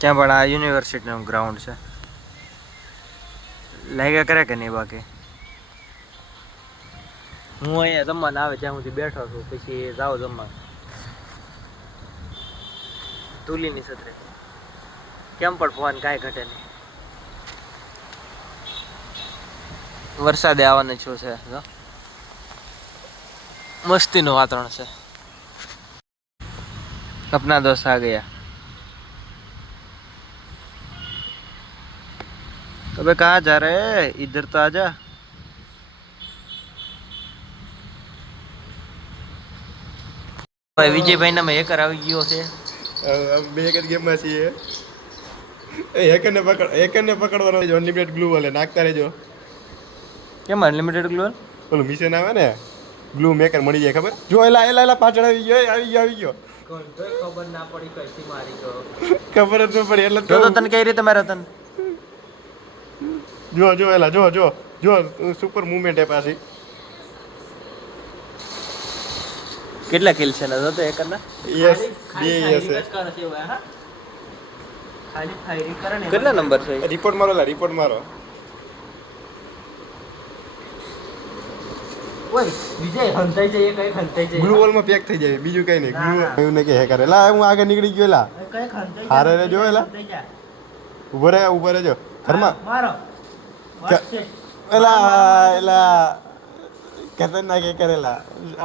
ક્યાં પણ આ યુનિવર્સિટીનું ગ્રાઉન્ડ છે. લાગ્યા કરે કે નહીં બાકી હું અહીંયા જમવાના આવે ત્યાં સુધી બેઠો છું, પછી જાઓ જમવા. તુલીની સત્રે કેમ પણ ફોન કાંઈ ઘટે નહીં. વરસાદે આવવાનું શું છે, મસ્તીનું વાતાવરણ છે. अपना दोस्त आ गया. अबे कहाँ जा रहे हैं, इधर तो आजा. વિજયભાઈ ના હેકર આવી ગયો છે. બે એક જ ગેમમાં છીએ. હેકરને પકડવાનો છે. અનલિમિટેડ ગ્લુ વાલે નાખતા રહેજો. કેમ અનલિમિટેડ ગ્લુ? ઓલું મિશન આવે ને, ગ્લુ મેકર મળી જાય ખબર. જો એલા પાછળ આવી ગયો. ખબર ના પડી કઈથી મારી ગયો. ખબર જ ન પડી એટલે તો તને કઈ રીતે માર્યો તને? જો એલા જો સુપર મૂવમેન્ટ હે પાછી. કેટલા કિલ છે ને તો એક ના? યસ બે યસ છે. ખાલી ફાયરિંગ કરે ને. કેટલા નંબર છે? રિપોર્ટ મારો. ઓય વિજય હંતાઈ જાય કઈ હંતાઈ જાય. ગ્લુ વોલ માં પેક થઈ જાય બીજું કઈ નહીં. ગ્લુ એવું ને કે હેકર એલા હું આગળ નીકળી ગયો એલા. કઈ હંતાઈ હારે રે જો એલા. ઉભો રહેજો ઘરમાં. મારો એલા खतरनाक है करेला.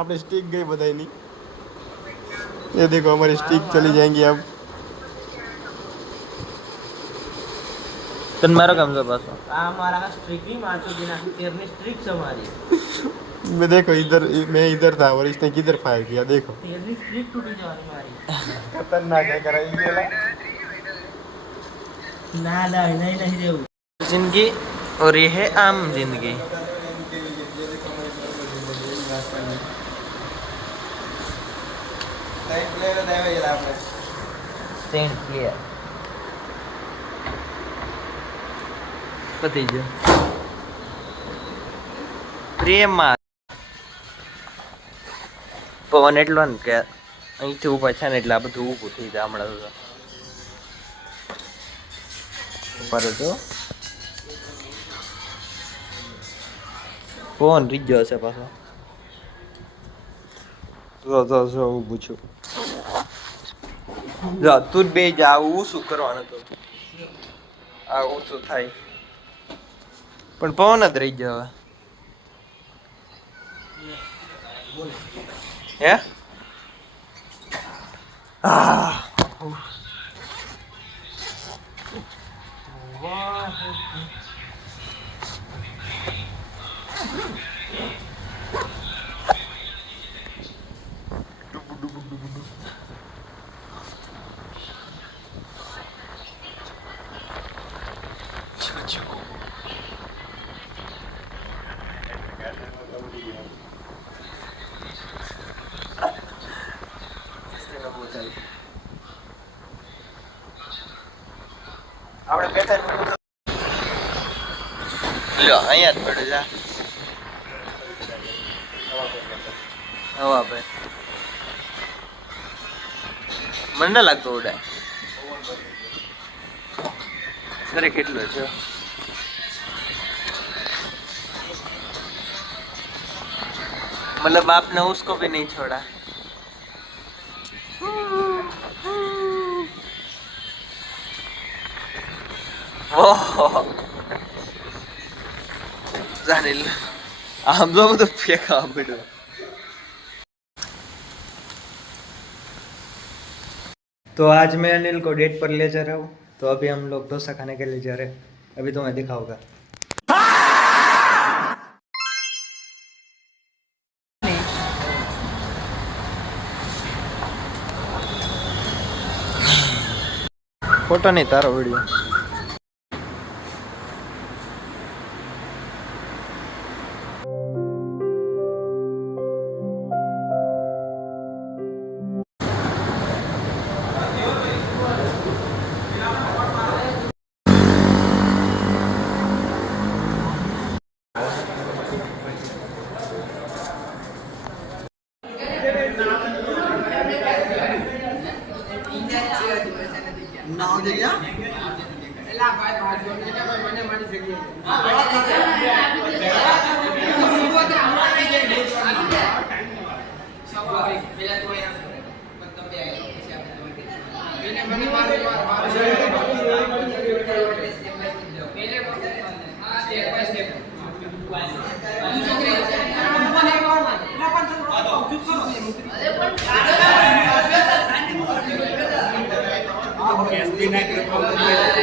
आपने स्टिक गई बताई नहीं. ये देखो हमारी स्टिक चली जाएंगी अब. तन मारो कम से पास आ हमारा स्ट्रिक भी माचो बिना तेरने स्ट्रिक से मारी. मैं देखो इधर मैं इधर था और इसने किधर फायर किया देखो. तेरनी स्ट्रिक टूटी जाने मारी. खतरनाक है कराएंगे. ना नहीं देव जिंदगी और ये है आम जिंदगी. પતી ગયો પ્રેમમાં. પવન એટલો ને કે અહીંથી ઊભા છે ને એટલે આ બધું ઊભું થઈ જાય હમણાં તો. ઉપર તો પવન રીત ગયો હશે પાછો. જો ઊભું છું. જા તું બે જા. આવું શું કરવાનું તો આવું શું થાય પણ પવન જ રહી ગયો હવે. હે આપણે બેઠા લ્યો અહીંયા જ પડે જા. હવા ભાઈ મને ના લાગતો ઉડાય. ઘરે કેટલો છે मतलब आपने उसको भी नहीं छोड़ा. हम लोग तो फेंका बेटो. तो आज मैं अनिल को डेट पर ले जा रहा हूँ. तो अभी हम लोग डोसा खाने के लिए जा रहे हैं. अभी तुम्हें दिखाऊंगा. फोटो नहीं तारो वीडियो. નાવ જગ્યા SB નાખ્યો